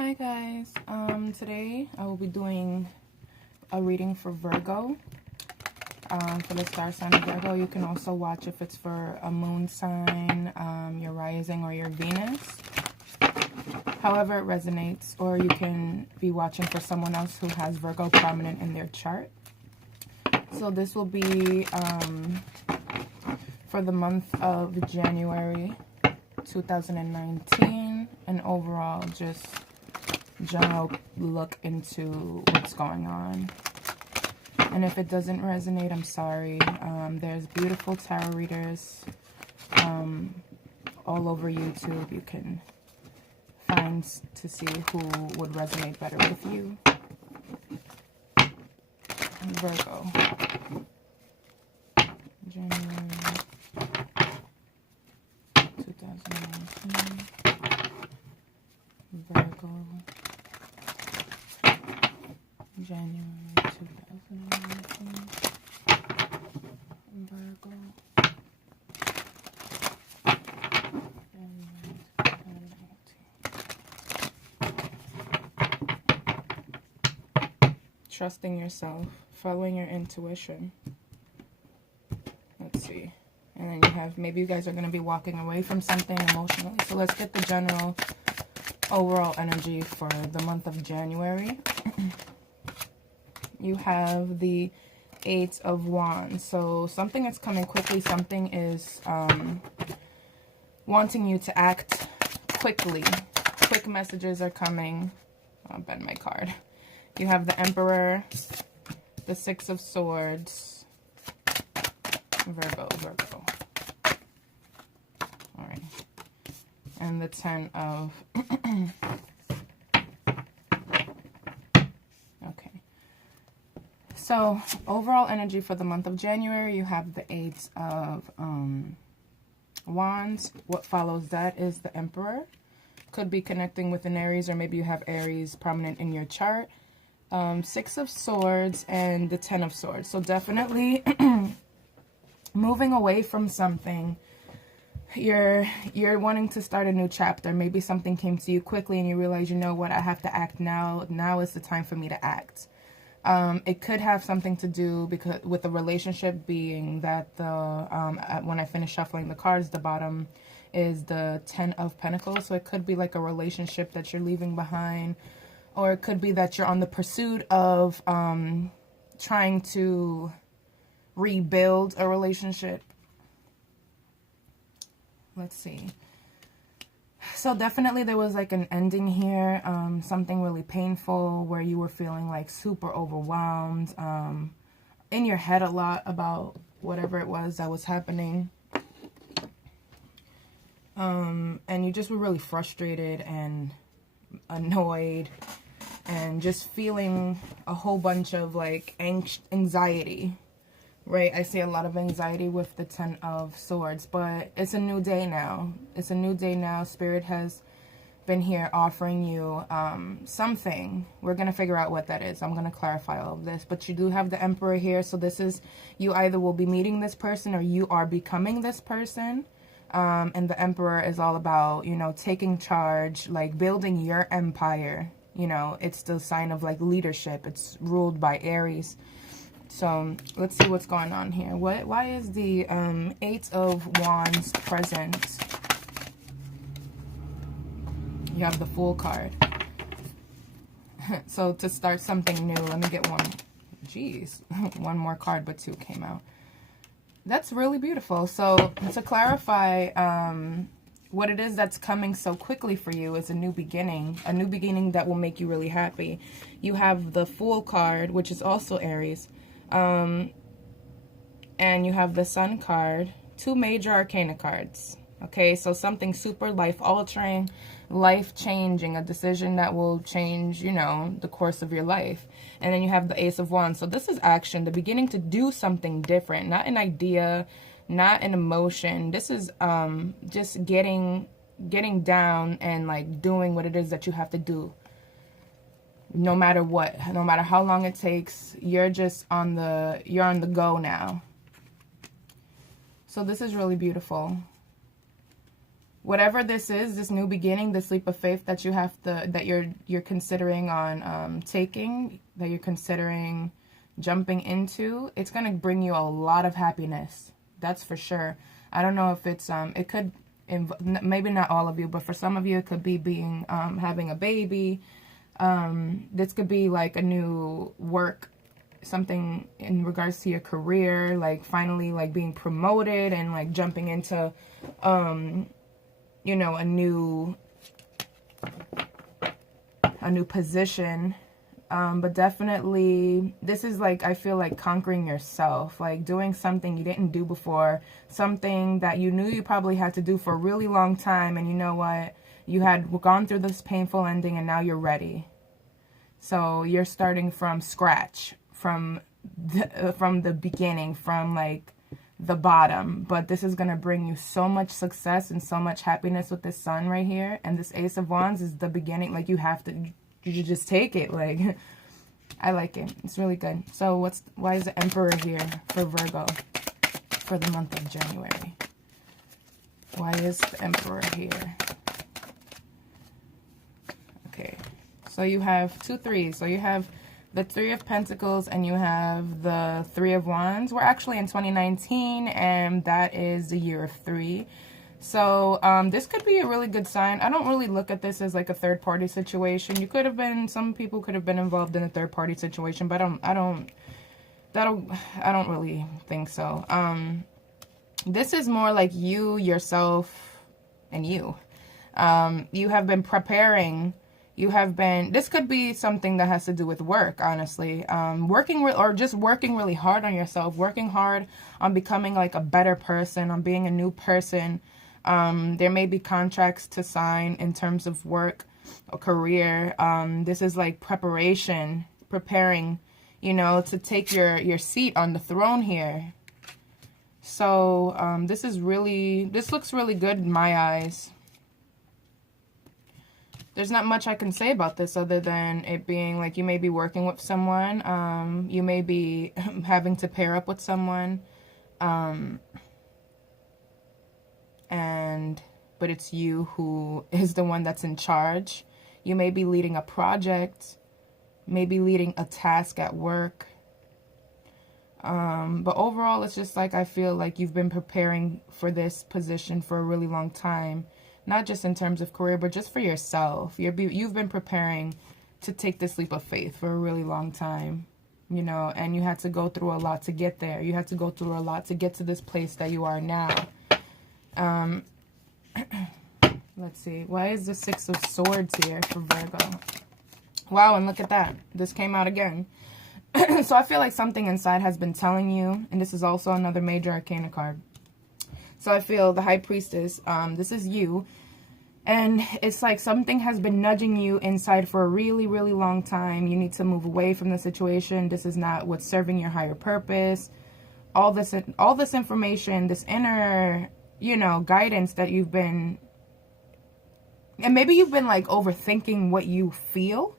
Hi guys, today I will be doing a reading for Virgo, for the star sign of Virgo. You can also watch if it's for a moon sign, your rising, or your Venus, however it resonates, or you can be watching for someone else who has Virgo prominent in their chart. So this will be for the month of January 2019, and overall just general look into what's going on. And if it doesn't resonate, I'm sorry. There's beautiful tarot readers all over YouTube. You can find to see who would resonate better with you. Virgo, January 2019. Virgo, January 2019. Virgo, January 2019. Trusting yourself, following your intuition. Let's see. And then you have, maybe you guys are going to be walking away from something emotionally. So let's get the general overall energy for the month of January. You have the Eight of Wands. So something that's coming quickly, something is wanting you to act quickly. Quick messages are coming. I'll bend my card. You have the Emperor, the Six of Swords, Virgo. All right. And the Ten of... Okay. So, overall energy for the month of January, you have the Eight of Wands. What follows that is the Emperor. Could be connecting with an Aries, or maybe you have Aries prominent in your chart. Six of Swords and the Ten of Swords. So definitely moving away from something. You're wanting to start a new chapter. Maybe something came to you quickly and you realize, you know what, I have to act now. Now is the time for me to act. It could have something to do with the relationship, being that the when I finish shuffling the cards, the bottom is the Ten of Pentacles. So it could be like a relationship that you're leaving behind, or it could be that you're on the pursuit of trying to rebuild a relationship. Let's see. So definitely there was like an ending here, something really painful where you were feeling like super overwhelmed, in your head a lot about whatever it was that was happening. And you just were really frustrated and annoyed and just feeling a whole bunch of like anxiety. Right, I see a lot of anxiety with the Ten of Swords, but it's a new day now. It's a new day now. Spirit has been here offering you something. We're going to figure out what that is. I'm going to clarify all of this. But you do have the Emperor here. So this is, you either will be meeting this person or you are becoming this person. And the Emperor is all about, you know, taking charge, like building your empire. You know, it's the sign of like leadership. It's ruled by Aries. So let's see what's going on here. Why is the Eight of Wands present? You have the Fool card. So to start something new, let me get one. Jeez, one more card, but two came out. That's really beautiful. So to clarify, what it is that's coming so quickly for you is a new beginning that will make you really happy. You have the Fool card, which is also Aries. And you have the Sun card, two major arcana cards. Okay, so something super life-altering, life-changing, a decision that will change, you know, the course of your life. And then you have the Ace of Wands. So this is action, the beginning to do something different, not an idea, not an emotion. This is just getting down and like doing what it is that you have to do. No matter what, no matter how long it takes, you're on the go now. So this is really beautiful. whatever this is, this new beginning, this leap of faith that you have to, that you're considering on taking, that you're considering jumping into, it's going to bring you a lot of happiness. That's for sure. I don't know if it's, it could, maybe not all of you, but for some of you, it could be being, having a baby. This could be like a new work, something in regards to your career, like finally like being promoted and like jumping into, you know, a new position. But definitely, this is like, I feel like conquering yourself, like doing something you didn't do before, something that you knew you probably had to do for a really long time. And you know what? You had gone through this painful ending and now you're ready. So you're starting from scratch, from the beginning, from like the bottom. But this is going to bring you so much success and so much happiness with this sun right here. And this Ace of Wands is the beginning. Like, you have to, you just take it. Like, I like it. It's really good. So why is the Emperor here for Virgo for the month of January? Why is the Emperor here? Okay. So you have 2 3s. So you have the 3 of Pentacles and you have the 3 of Wands. We're actually in 2019 and that is the year of 3. So this could be a really good sign. I don't really look at this as like a third-party situation. You could have been, some people could have been involved in a third-party situation, but I don't really think so. This is more like you, yourself, and you. You have been preparing. You have been, this could be something that has to do with work, honestly. Just working really hard on yourself, working hard on becoming like a better person, on being a new person. There may be contracts to sign in terms of work or career. This is like preparation, preparing, you know, to take your seat on the throne here. So, this looks really good in my eyes. There's not much I can say about this other than it being like you may be working with someone. You may be having to pair up with someone. But it's you who is the one that's in charge. You may be leading a project, maybe leading a task at work. But overall, it's just like, I feel like you've been preparing for this position for a really long time. Not just in terms of career, but just for yourself. You've been preparing to take this leap of faith for a really long time. You know, and you had to go through a lot to get there. You had to go through a lot to get to this place that you are now. Let's see. Why is the 6 of Swords here for Virgo? Wow, and look at that. This came out again. So I feel like something inside has been telling you, and this is also another major arcana card. So I feel the High Priestess, this is you. And it's like something has been nudging you inside for a really, really long time. You need to move away from the situation. This is not what's serving your higher purpose. All this information, this inner, you know, guidance that you've been, and maybe you've been like overthinking what you feel.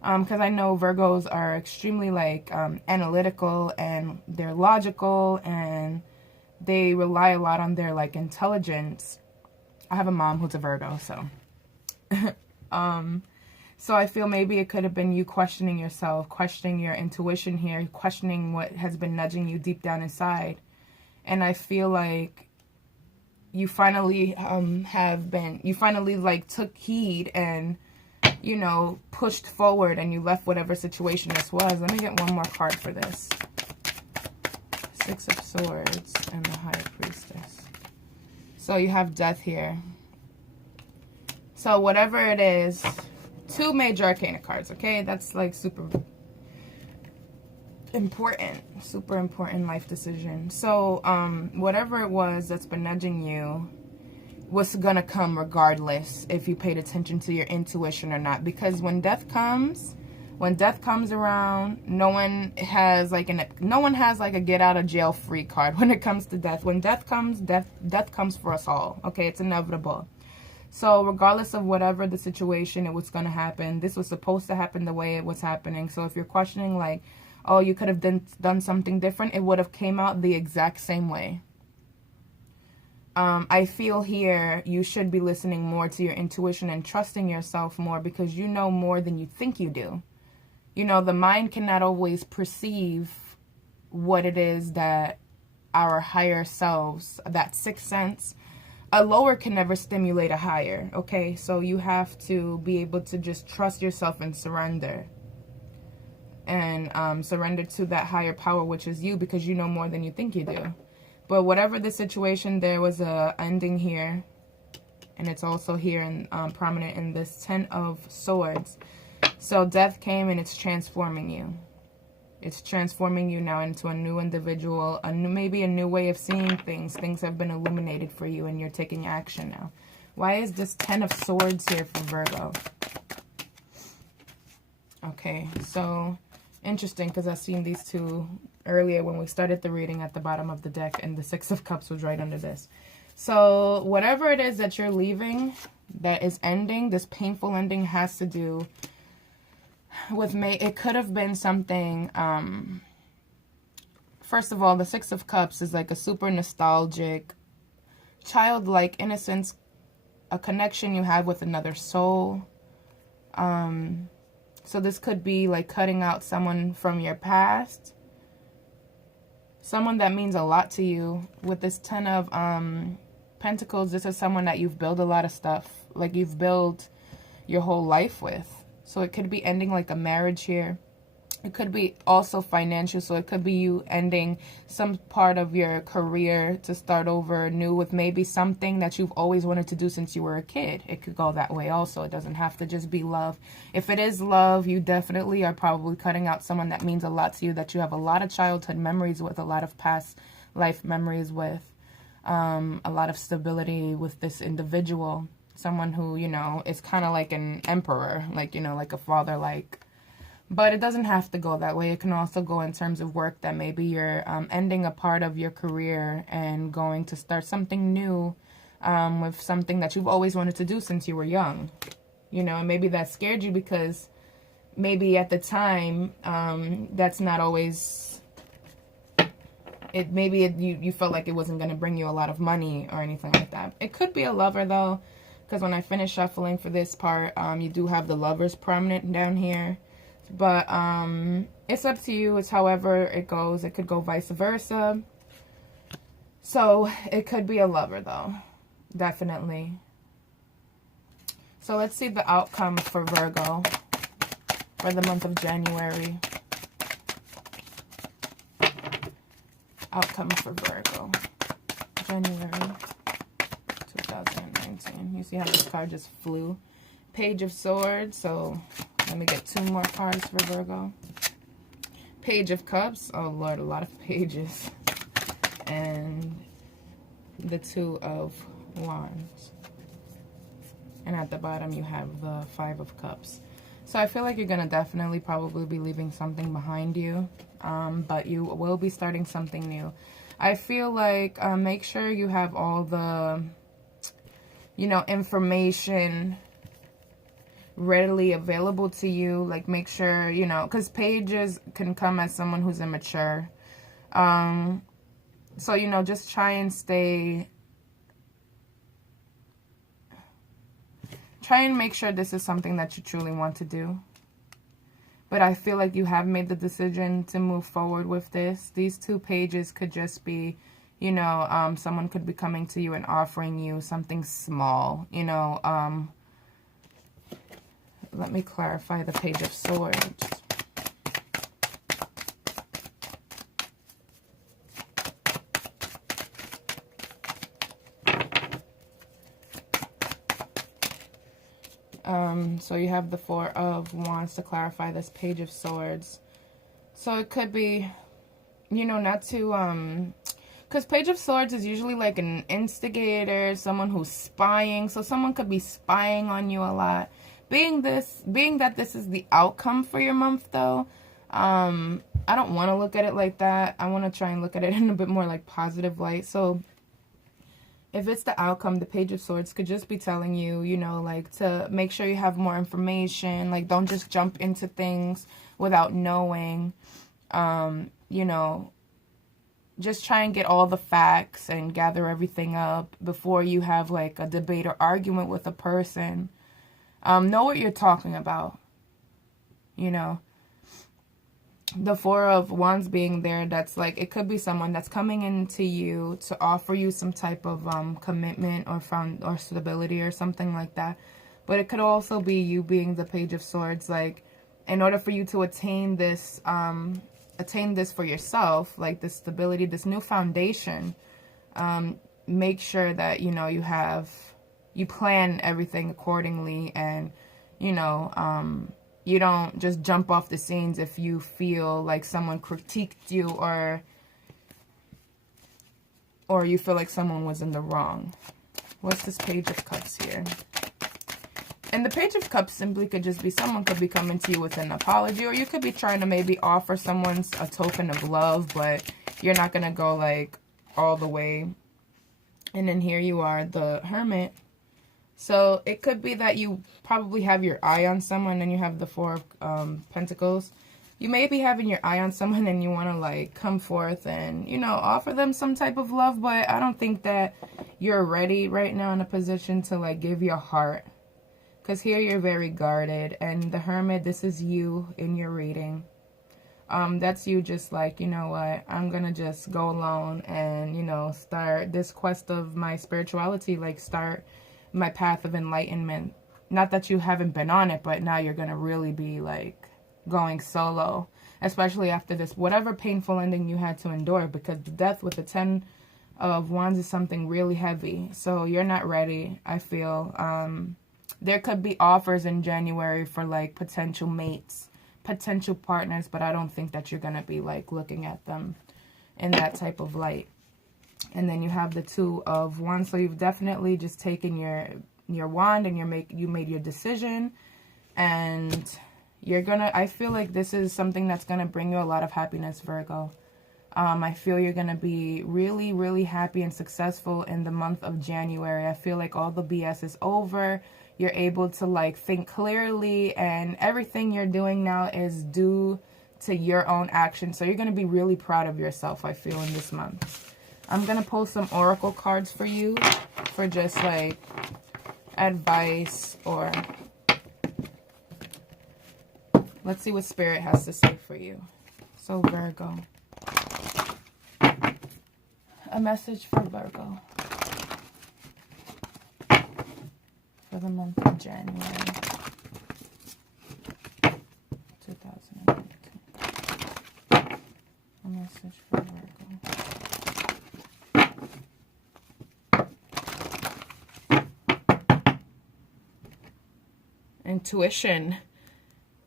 Because I know Virgos are extremely like analytical, and they're logical, and they rely a lot on their like intelligence. I have a mom who's a Virgo, so so I feel maybe it could have been you questioning yourself, questioning your intuition here, questioning what has been nudging you deep down inside. And I feel like you finally you finally like took heed and, you know, pushed forward, and you left whatever situation this was. Let me get one more card for this. 6 of Swords and the High Priestess. So you have Death here. So whatever it is, 2 major arcana cards, okay? That's like super important life decision. So whatever it was that's been nudging you was gonna come regardless if you paid attention to your intuition or not. Because when death comes around, no one has like a get out of jail free card when it comes to death. When death comes, death comes for us all. Okay, it's inevitable. So regardless of whatever the situation, it was going to happen. This was supposed to happen the way it was happening. So if you're questioning like, oh, you could have done something different, it would have came out the exact same way. I feel here you should be listening more to your intuition and trusting yourself more, because you know more than you think you do. You know, the mind cannot always perceive what it is that our higher selves, that sixth sense, a lower can never stimulate a higher, okay? So you have to be able to just trust yourself and surrender. And surrender to that higher power, which is you, because you know more than you think you do. But whatever the situation, there was a ending here. And it's also here and prominent in this 10 of Swords. So death came and it's transforming you. It's transforming you now into a new individual, maybe a new way of seeing things. Things have been illuminated for you and you're taking action now. Why is this 10 of Swords here for Virgo? Okay, so interesting, because I've seen these two earlier when we started the reading at the bottom of the deck, and the Six of Cups was right under this. So whatever it is that you're leaving, that is ending, this painful ending has to do with it could have been something, first of all, the Six of Cups is like a super nostalgic, childlike innocence, a connection you have with another soul. So this could be like cutting out someone from your past, someone that means a lot to you. With this 10 of Pentacles, this is someone that you've built a lot of stuff, like you've built your whole life with. So it could be ending like a marriage here. It could be also financial. So it could be you ending some part of your career to start over new with maybe something that you've always wanted to do since you were a kid. It could go that way also. It doesn't have to just be love. If it is love, you definitely are probably cutting out someone that means a lot to you, that you have a lot of childhood memories with, a lot of past life memories with, a lot of stability with this individual. Someone who, you know, is kind of like an emperor, like, you know, like a father, like. But it doesn't have to go that way. It can also go in terms of work, that maybe you're ending a part of your career and going to start something new with something that you've always wanted to do since you were young. You know, and maybe that scared you because maybe at the time that's not always... you felt like it wasn't going to bring you a lot of money or anything like that. It could be a lover, though, because when I finish shuffling for this part, you do have the Lovers prominent down here. But it's up to you. It's however it goes. It could go vice versa. So it could be a lover, though. Definitely. So let's see the outcome for Virgo for the month of January. Outcome for Virgo. January 2019. You see how this card just flew? Page of Swords. So... let me get 2 more cards for Virgo. Page of Cups. Oh, Lord, a lot of pages. And the 2 of Wands. And at the bottom, you have the 5 of Cups. So I feel like you're going to definitely probably be leaving something behind you. But you will be starting something new. I feel like make sure you have all the, you know, information readily available to you. Like, make sure, you know, because pages can come as someone who's immature. So, you know, just try and make sure this is something that you truly want to do. But I feel like you have made the decision to move forward with this. These 2 pages could just be, you know, someone could be coming to you and offering you something small, you know. Let me clarify the Page of Swords. So you have the 4 of Wands to clarify this Page of Swords. So it could be, you know, not to, because Page of Swords is usually like an instigator, someone who's spying. So someone could be spying on you a lot. Being that this is the outcome for your month, though, I don't want to look at it like that. I want to try and look at it in a bit more like positive light. So if it's the outcome, the Page of Swords could just be telling you, you know, like to make sure you have more information. Like, don't just jump into things without knowing, you know, just try and get all the facts and gather everything up before you have like a debate or argument with a person. Know what you're talking about. You know, the Four of Wands being there, that's like, it could be someone that's coming into you to offer you some type of commitment or stability or something like that. But it could also be you being the Page of Swords. Like, in order for you to attain this for yourself, like this stability, this new foundation, make sure that, you know, you plan everything accordingly, and, you know, you don't just jump off the scenes if you feel like someone critiqued you or you feel like someone was in the wrong. What's this Page of Cups here? And the Page of Cups simply could just be someone could be coming to you with an apology, or you could be trying to maybe offer someone a token of love, but you're not going to go like all the way. And then here you are, the Hermit. So it could be that you probably have your eye on someone, and you have the Four of Pentacles. You may be having your eye on someone and you want to like come forth and, you know, offer them some type of love, but I don't think that you're ready right now in a position to like give your heart. Because here you're very guarded, and the Hermit, this is you in your reading. That's you just like, you know what, I'm going to just go alone and, you know, start this quest of my spirituality, like start my path of enlightenment. Not that you haven't been on it, but now you're going to really be like going solo, especially after this, whatever painful ending you had to endure, because the death with the 10 of Wands is something really heavy. So you're not ready, I feel. There could be offers in January for like potential mates, potential partners, but I don't think that you're going to be like looking at them in that type of light. And then you have the Two of Wands. So you've definitely just taken your wand and you made your decision, and you're going to, I feel like this is something that's going to bring you a lot of happiness, Virgo. I feel you're going to be really, really happy and successful in the month of January. I feel like all the BS is over. You're able to like think clearly, and everything you're doing now is due to your own action. So you're going to be really proud of yourself, I feel, in this month. I'm going to pull some oracle cards for you for just like advice, or let's see what Spirit has to say for you. So Virgo, a message for Virgo for the month of January 2019. A message for Virgo. Intuition.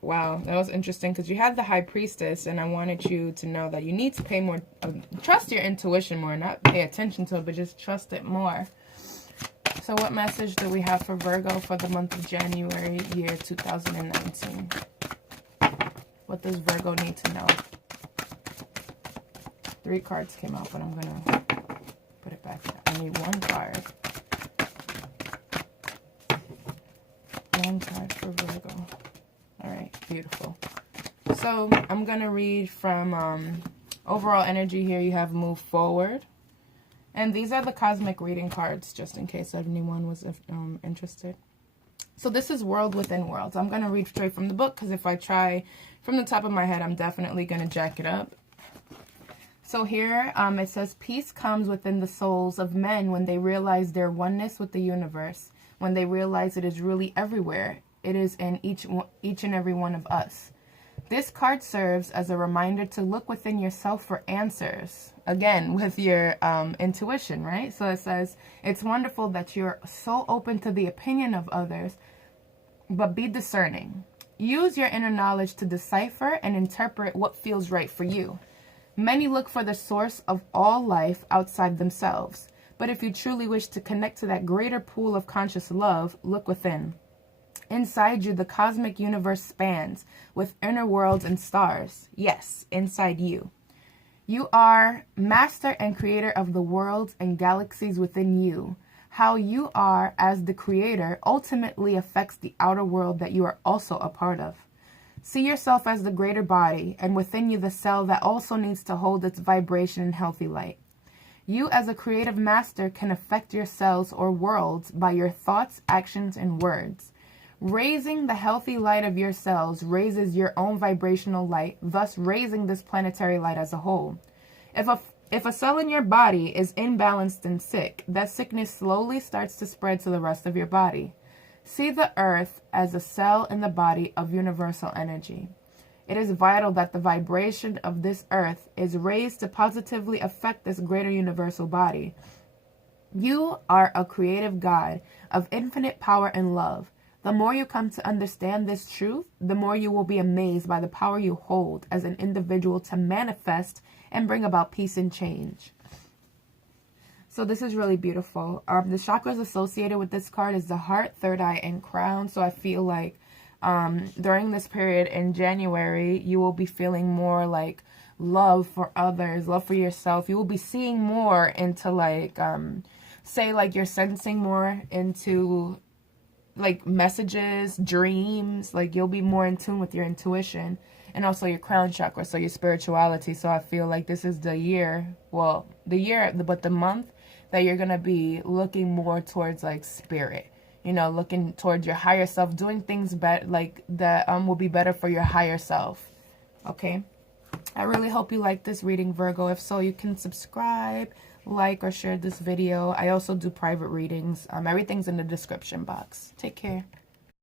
Wow, that was interesting, because you had the High Priestess, and I wanted you to know that you need to pay more, trust your intuition more, not pay attention to it, but just trust it more. So what message do we have for Virgo for the month of January, year 2019? What does Virgo need to know? 3 cards came out, but I'm going to put it back there. I need 1 card. 1 card for Virgo. All right, beautiful. So I'm going to read from overall energy here. You have move forward. And these are the cosmic reading cards, just in case anyone was interested. So this is world within worlds. I'm going to read straight from the book, because if I try from the top of my head, I'm definitely going to jack it up. So here it says, peace comes within the souls of men when they realize their oneness with the universe, when they realize it is really everywhere. It is in each and every one of us. This card serves as a reminder to look within yourself for answers. Again, with your intuition, right? So it says, it's wonderful that you're so open to the opinion of others, but be discerning. Use your inner knowledge to decipher and interpret what feels right for you. Many look for the source of all life outside themselves. But if you truly wish to connect to that greater pool of conscious love, look within. Inside you, the cosmic universe spans with inner worlds and stars. Yes, inside you. You are master and creator of the worlds and galaxies within you. How you are as the creator ultimately affects the outer world that you are also a part of. See yourself as the greater body, and within you the cell that also needs to hold its vibration in healthy light. You as a creative master can affect your cells or worlds by your thoughts, actions, and words. Raising the healthy light of your cells raises your own vibrational light, thus raising this planetary light as a whole. If a cell in your body is imbalanced and sick, that sickness slowly starts to spread to the rest of your body. See the earth as a cell in the body of universal energy. It is vital that the vibration of this earth is raised to positively affect this greater universal body. You are a creative God of infinite power and love. The more you come to understand this truth, the more you will be amazed by the power you hold as an individual to manifest and bring about peace and change. So this is really beautiful. The chakras associated with this card is the heart, third eye, and crown. So I feel like during this period in January, you will be feeling more like love for others, love for yourself. You will be seeing more into like, say like you're sensing more into like messages, dreams. Like you'll be more in tune with your intuition and also your crown chakra, so your spirituality. So I feel like this is the year, well, but the month that you're going to be looking more towards like spirit, you know, looking towards your higher self, doing things better, like that will be better for your higher self. Okay. I really hope you like this reading, Virgo. If so, you can subscribe, like, or share this video. I also do private readings. Everything's in the description box. Take care.